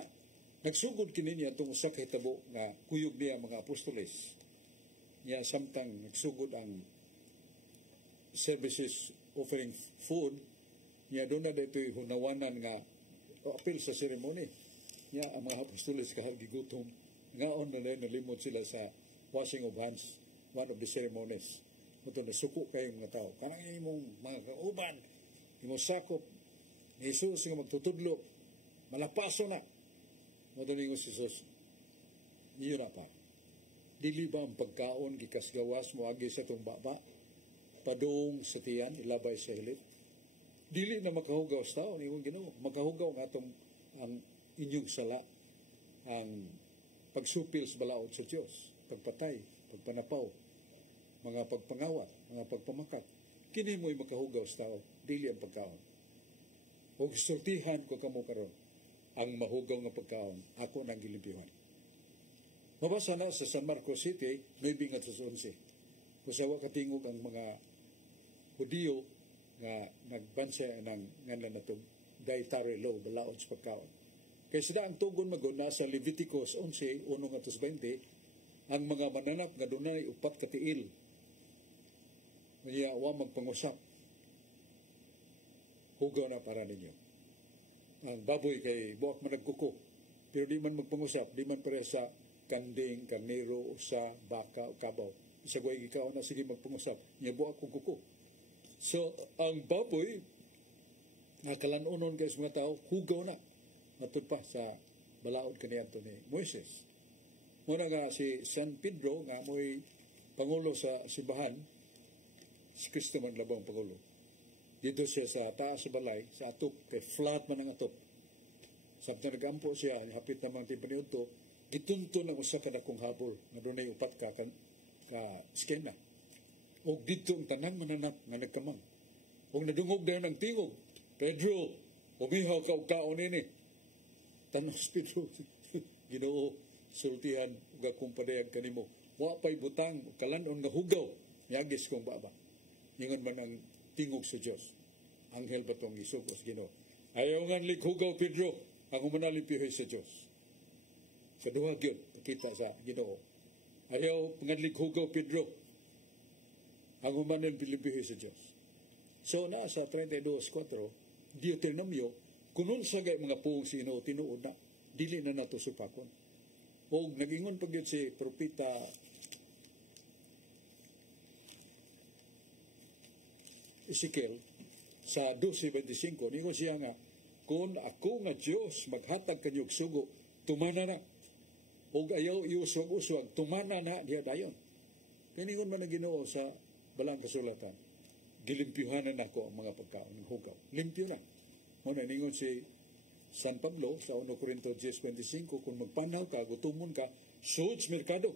nagsugod kini niya itong usa ka hitabo nga kuyog niya mga apostoles. Ya, samtang nagsugod ang services offering food, ya doon na dito'y hunawanan nga apil sa ceremony. Ya, ang mga apostoles kahal gigutom, ngaon na nalimot sila sa washing of hands, one of the ceremonies. Ito nasuko kayong mga tao. Kanang imong mga kauban, imong sakop, ni Jesus nga magtutudlo, malapaso na. Ito ni Jesus, niyo na pa. Dili ba ang pagkaon gikasgawas mo agi sa itong baba? Padung sa tiyan, ilabay sa hilit? Dili na makahugaw sa tao, ni Ginoo. Makahugaw nga itong ang inyong sala, ang pagsupil sa balaod sa Diyos, pagpatay, pagpanapaw, mga pagpangawat, mga pagpamakat. Kini mo'y makahugaw sa tao, dili ang pagkaon. Huwag sultihan ko kamo karon ang mahugaw nga pagkaon, ako nang gilimpihan. Mabasa na sa San Marcos City, 9:11. Kusawa katingog ang mga Hudiyo nga nagbansa ng ngalan na itong dietary law, balaod sa pagkaon. Kaya sila ang tugon maguna sa Leviticus 11:1-20, ang mga mananap nga dunay upat ka tiil, niya wa magpangusap, hugaw na para ninyo. Ang baboy kay buwak man nagkuko, pero di man magpangusap, di man pare sa kanding, karnero, usa, baka, o kabaw. Isa ko ikaw na sige magpangusap, niya buwak kong kuko. So, ang baboy, nakalanunon kayo sa mga tao, hugaw na. Matod pa sa balaod kaniyanto ni Moises. Muna nga si San Pedro, nga mo'y pangulo sa simbahan, si Cristo man labang pangulo. Dito siya sa taas sa balay, sa atop, kay flat man ang atop. Samtang nag-ampo siya, hapit na mga timpaniod to, gitunto ng usa ka dakong habol, nga doon ay upat ka skena. O dito ang tanang mananap nga nagkamang. O nadungog na ng tingog, Pedro, umihaw ka o kaon ini. Tanos Pedro, Ginoo, sultihan, uga kong padayag kanimo. Wa pa'y butang, kalanon nga hugaw, yagis kong baba. Ingon man ang tingog sa Diyos. Anghel ba itong isugos, Ginoo? Ayaw nga likhugaw, Pedro, ang umanalipihoy sa Diyos. Sa duwag yun, pakita sa Ginoo. Ayaw pangadlikhugaw, Pedro, ang umanalipihoy sa Diyos. So, nasa 32:4, Deuteronomio, kunon sa gay mga puong sino, tinuod na, dili na nato supakon. O nag-ingon pag yun si Propeta Ezekiel sa 12:25, ningon siya nga, kung ako nga Diyos maghatag kanyog sugo, tumana na. O ayaw iuswag-uswag, tumana na diya dayon. Kaya ningon man na Ginoo sa balang kasulatan, gilimpyuhanan ako ang mga pagkaon ng hugaw. Limpyo na. Muna ningon si San Pablo sa 1 Corinto 10:25, kung magpanaw ka, gutumon ka, suod sa merkado.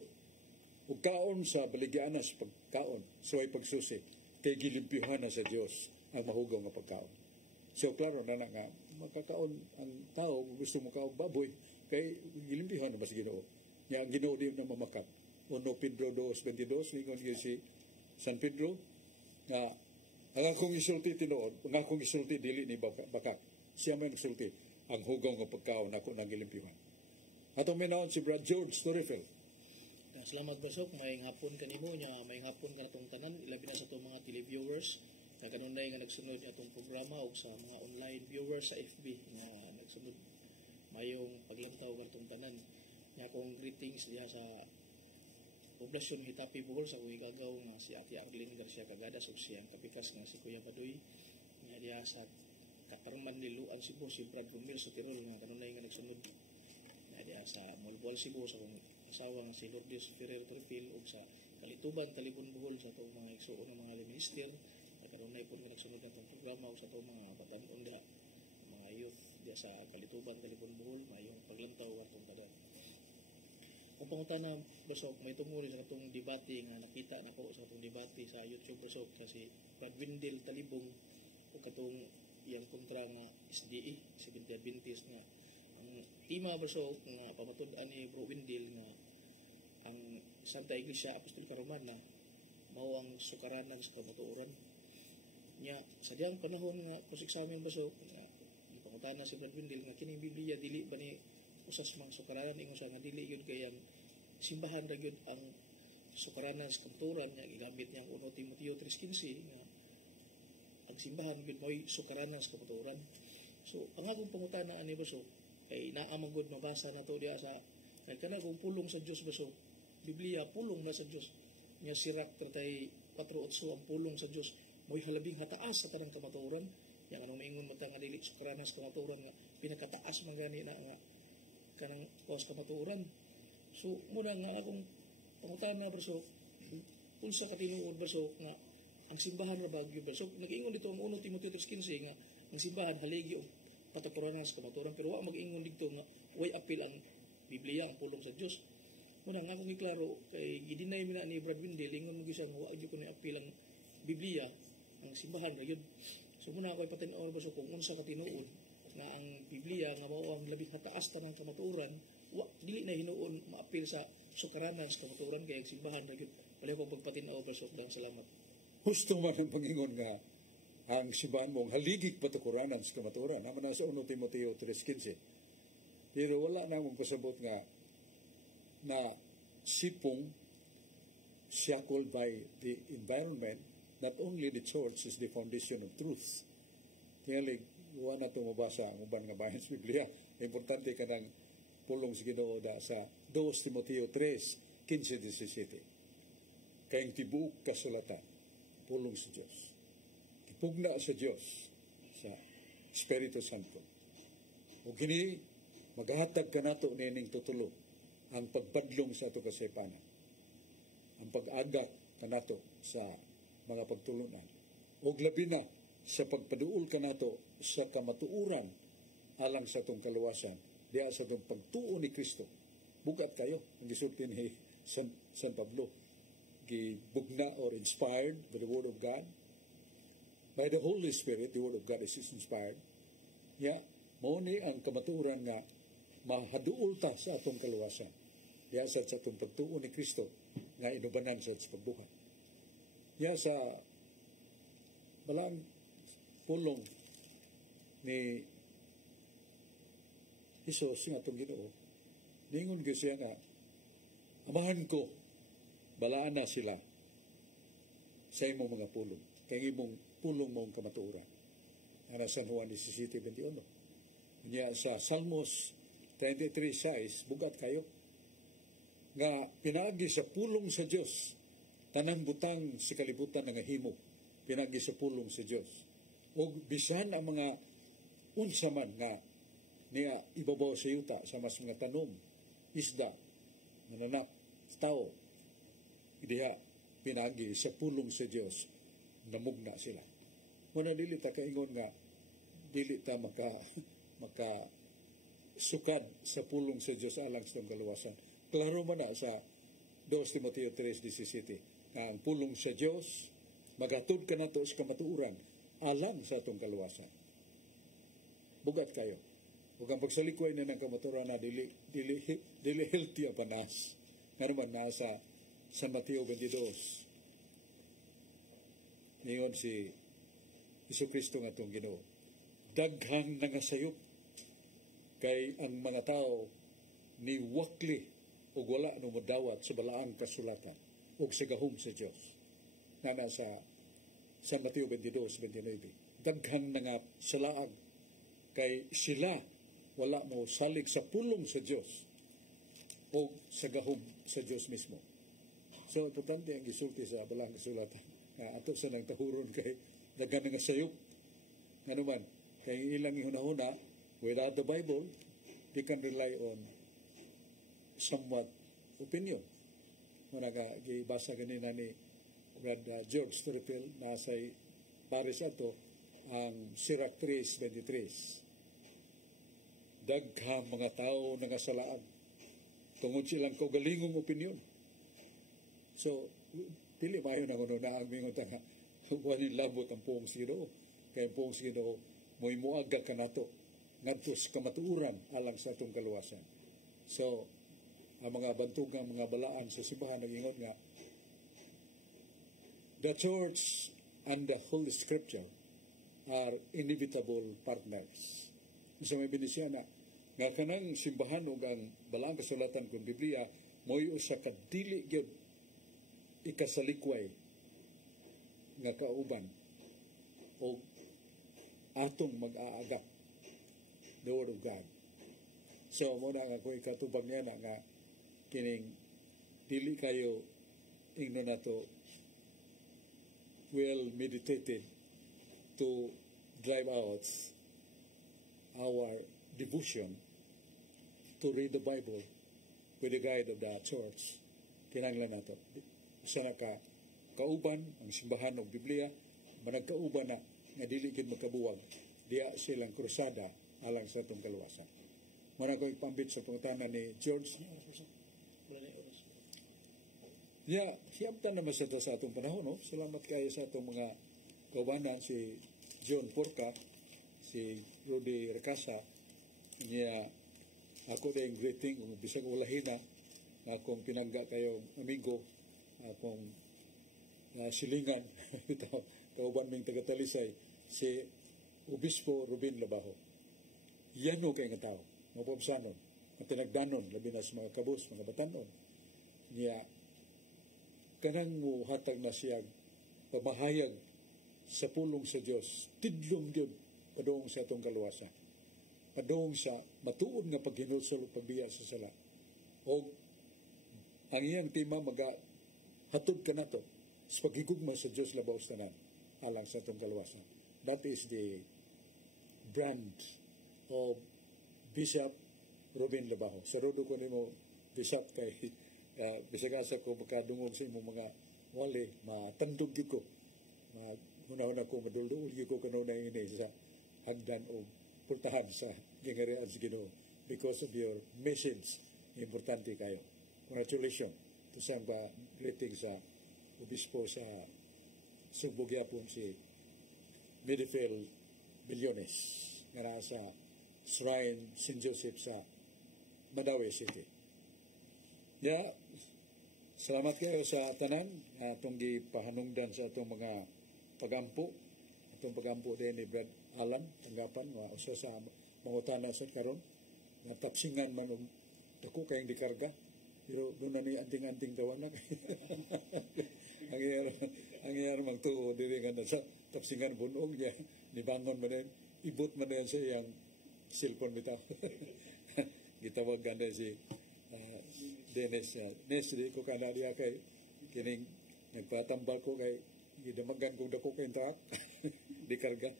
O kaon sa baligyan sa pagkaon, so ay pagsusi, kay gilimpyuhan na sa Diyos ang mahugaw nga pagkaon. So, klaro na nga, makakaon ang tao, gusto mo kaong baboy, kay gilimpyuhan na ba sa Ginoo? Nga ang Ginoo di na mamakat. 1 Pedro 2:22, ningon yun si San Pedro, nga ang akong isulti tinuod, ang akong isulti dili ni bakak. Siya may nagsulti, ang hugaw nga pagkaon ako nang gilimpyuhan. Atong minahon si Brad George Torrefeld. Salamat Basok, maying hapon kanimo nya, maying hapon ka natong tanan, labi na sa itong mga televiewers na kanunay nga nagsunod atong programa o sa mga online viewers sa FB nga nagsunod mayong paglantaw kanitong tanan. Nya akong greetings diha sa poblasyon Hitapi Bohol sa akong igagaw nga si Ate Arlene Garcia Cagadas ug siyang kapikas nga si Kuya Badoy nga diha sa Katarman ni Luan Cebu si Brad Romil sa Tirol nga kanunay nga nagsunod nga diha sa Molbol Cebu sa akong asawa nga si Lourdes Ferrer Tripil ug sa kalituban talibon buhol sa atong mga igsuon ng mga minister kanunay po nga nagsunod natong programa o sa atong mga batan-on diha mga youth diha sa kalituban talibon buhol mayong paglantaw atong tanan. Kung pangutana Basok, may tungkol sa atong debate nga nakita nako sa atong debate sa YouTube Basok kasi Brad Windel Talibong o katong iyang kontra nga SDA Seventh-day Adventist nga ang tema Basok nga pamatud-an ni Bro Windel nga ang Santa Iglesia Apostolika Romana mao ang sukaranan sa kamatuoran nya sa diyang panahon nga cross-examine Basok nga pangutana si Brad Windel nga kining Biblia dili ba ni usas mang sukaranan ingon sa nga dili yun kay ang simbahan ra gyud ang sukaranan sa kamatuoran nga gigamit niya ang 1 Timoteo 3:15 nga ang simbahan gyud mo'y sukaranan sa kamatuoran. So ang akong pangutana ani Basok kay naa man gud mabasa nato diha sa kay kana kung pulong sa Dios Basok Biblia pulong na sa Dios nya Sirak 34:8 ang pulong sa Dios mo'y halabing hataas sa tanang kamatuoran yang anong maingon mo nga dili sukaranan sa kamatuoran nga pinakataas man gani na nga kanang kuwas kamatuoran. So muna nga akong pangutana Basok unsa ka tinuod Basok nga ang simbahan ra bagyo Basok nag-ingon dito ang 1 Timoteo 3:15 nga ang simbahan haligi og patapuranan sa kamatuoran pero wa mag-ingon dito nga way apil ang Biblia ang pulong sa Dios. Muna nga akong iklaro kay gidinay mi na ni Brad Windel ingon mo gyud wa gyud ko ni apil ang Biblia ang simbahan ra gyud. So muna ako ipatinaw Basok kung unsa ka tinuod nga ang Biblia nga mao ang labing hataas tanang kamatuoran wa dili na hinuon maapil sa sukaranan sa kamatuoran kay ang simbahan ra gyud. Wala ko pagpatinaw Basok dang salamat. Husto man ang pangingon nga ang simbahan mong haligig patukuranan sa kamatuoran. Naman na sa 1 Timoteo 3:15. Pero wala na akong pasabot nga na sipong shackled by the environment, not only the church is the foundation of truth. Tingalig, wala na ito mabasa ang uban nga bayan sa Biblia. Importante ka ng pulong sa Ginoo da sa 2 Timoteo 3:15-17. Kayang tibuok kasulatan, pulong sa Diyos. Ipugna sa Diyos, sa Espiritu Santo. O kini, maghatag ka nato nining tutulo ang pagbadlong sa ato kasaypanan. Ang pag-agak ka nato sa mga pagtulunan. O labi na sa pagpaduol ka nato sa kamatuuran alang sa itong kaluwasan diya sa itong pagtuo ni Kristo. Bugat kayo ang gisulti ni San Pablo. Gibugna or inspired by the Word of God. By the Holy Spirit, the Word of God is inspired. Mao ni ang kamatuoran nga mahaduol ta sa atong kaluwasan. Diya sa atong pagtuo ni Kristo nga inubanan sa pagbuhat. Diya sa balang pulong ni Hesus nga atong Ginoo, ningon ko siya nga, amahan ko, balaan na sila sa imong mga pulong. Kaya imong pulong mong kamatuoran. Ang San Juan 17:21. Kanya sa Salmos 33:6, bugat kayo, nga pinagi sa pulong sa Diyos, tanang butang sa kalibutan nga himo, pinagi sa pulong sa Diyos. O bisan ang mga unsaman nga niya ibabaw sa yuta sa mas mga tanom, isda, mananak, tao, diha pinagi sa pulong sa Diyos, namugna sila. Muna dili ta kaingon nga dili ta maka sukad sa pulong sa Diyos alang sa kaluwasan. Klaro man na sa 2 Timoteo 3:17 nga ang pulong sa Diyos magatod ka nato sa kamatuoran alang sa atong kaluwasan. Bugat kayo. Ug ang pagsalikoy na ng kamatuoran na dili healthy ang panas. Nga naman nasa San Mateo 22. Ngayon si Jesucristo nga itong Ginoo. Daghang nangasayop kay ang mga tao ni wakli o wala no madawat sa balaang kasulatan o sa gahom sa Diyos. Na nasa San Mateo 22:29. Daghang nga salaag kay sila wala mo salig sa pulong sa Diyos o sa gahom sa Diyos mismo. So, importante ang gisulti sa balaang kasulatan. Ato sa nang tahuron kay daghang nga sayop. Ano man, kay ilang ihuna-huna, without the Bible, they can rely on somewhat opinion. gibasa ganina ni Brad George Turpel na sa Paris ato ang Sirach 3:23. Daghang mga tao nangasalaan tungod silang kaugalingong opinyon. So, pili mayo na kuno na ang mingon nga walin labot ang puong Ginoo. Kay ang puong Ginoo mo'y muaga ka nato ngadto sa kamatuoran alang sa atong kaluwasan. So, ang mga bantugang mga balaan sa simbahan nagingon nga the church and the Holy Scripture are inevitable partners. So may binisya na nga kanang simbahan ug ang balaang kasulatan kung Biblia mo'y usa ka dili gyud ikasalikway nga kauban o atong mag-aagap the Word of God. So muna nga kung ikatubag niya na nga kining dili kayo ingno na to well meditated to drive out our devotion to read the Bible with the guide of the church. Kinahanglan nato sana ka kauban ang simbahan ng Biblia managkauban na nga dili gid magkabuwag diya silang krusada alang sa atong kaluwasan. Muna ko ipambit sa pangutana ni George. Hiyaptan naman sa atong panahon. No? Salamat kayo sa atong mga kaubanan, si John Porca, si Rudy Recasa, niya ako na yung greeting, kung bisag ulahin na, akong pinangga kayong amigo, akong silingan, kauban ming tagatalisay, si Obispo Rubin Labajo. Yan o kayo nga tao, mapapsanon, at tinagdanon, labi na sa mga kabus, mga batanon, niya kanang mo hatag na siya pamahayag sa pulong sa Dios tidlong gyud padung sa atong kaluwasan, padung sa matuod nga paghinulsol ug pagbiya sa sala, o ang iyang tema hatod ka nato sa paghigugma sa Dios labaw sa tanan alang sa atong kaluwasan. That is the brand of Bishop Rubin Labajo. Sarudo ko nimo Bishop kay bisag asa ko makadungog sa imong mga wali matandog gid ko, una-una ko madulduol gid ko kanunay ini sa hagdan o pultahan sa gingarian sa Ginoo because of your message. Importante kayo. Congratulations to sa greeting sa obispo sa Subo gyapon si Midfield Bilyones nga naa sa Shrine St. Joseph sa Mandaue City. Salamat kayo sa tanan atong gipahanungdan sa atong mga pagampo. Atong pagampo din ni Brad Alan, tanggapan nga usa sa mangutana sa karon nga tapsingan man og dako kayong dikarga, pero doon na ni anting-anting tawanan. ang iyar magtuo diri nga sa tapsingan bunog niya ni bangon man din, ibot man din sa iyang cellphone bitaw. Gitawag ganda si Dennis, di ko kana diya kay kining nagpatambal ko kay gidamagan kong dako kay truck di karga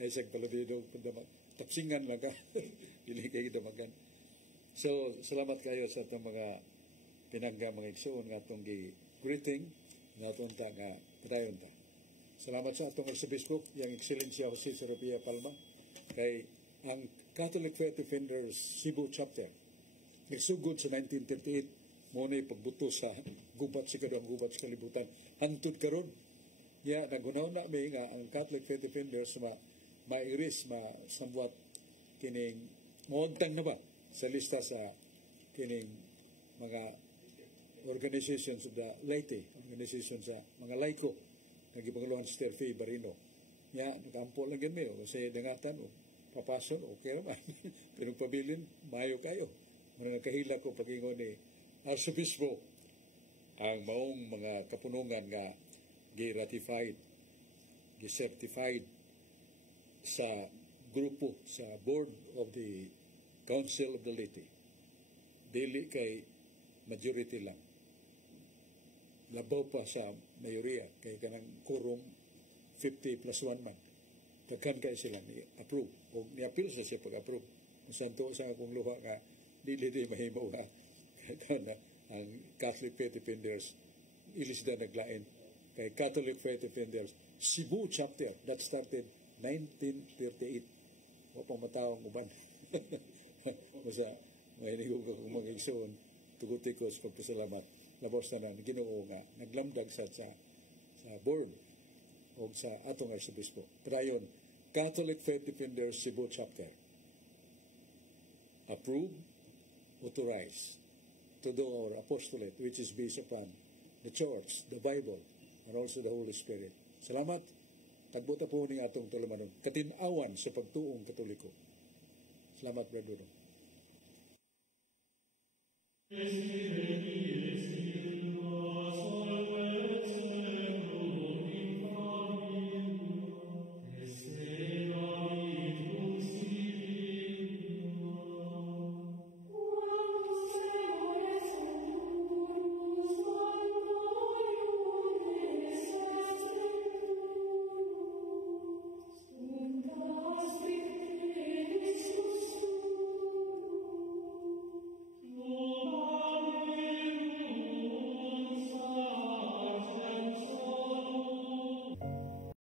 ay sag palabido tapsingan lang ka dili kay gidamagan. So salamat kayo sa atong mga pinangga mga igsoon nga atong greeting nga atong ta nga padayon ta. Salamat sa atong Arsobispo yang Ekselensya Jose Serapia Palma kay ang Catholic Faith Defenders Cebu Chapter nagsugod sa 1938 mo na pagbuto sa gubat sa kadang gubat sa kalibutan hantod karon nagunaw na may nga ang Catholic Faith Defenders mairis somewhat kining moagtang na ba sa lista sa kining mga organizations of the laity, organizations sa mga laiko nagipanguluhan si Terfi Barino nakampo lang gami kasi dangatan papason okay naman pero pabilin mayo kayo. Muna nakahila ko pag-ingon ni Arsobispo ang maong mga kapunungan nga gi-ratified, gi-certified sa grupo, sa board of the Council of the Laity. Dili kay majority lang. Labaw pa sa mayoriya kay kanang quorum 50 plus 1 man. Daghan kay sila ni-approve o ni-appeal siya pag-approve. Santo sa akong luha nga dili mahimaw ha. ang Catholic Faith Defenders ilisda naglain kay Catholic Faith Defenders Cebu chapter that started 1938 wa pa matawang uban basta mahinig ko kung mga igsoon tugutikos pagpasalamat labos na Ginoo nga naglamdag sa board o sa atong arsobispo. Dayon Catholic Faith Defenders Cebu chapter approve, authorize to do our apostolate which is based upon the Church, the Bible, and also the Holy Spirit. Salamat. Tagbuta po ni atong tulumanon. Katinawan sa pagtuong Katoliko. Salamat, Brad Dudong.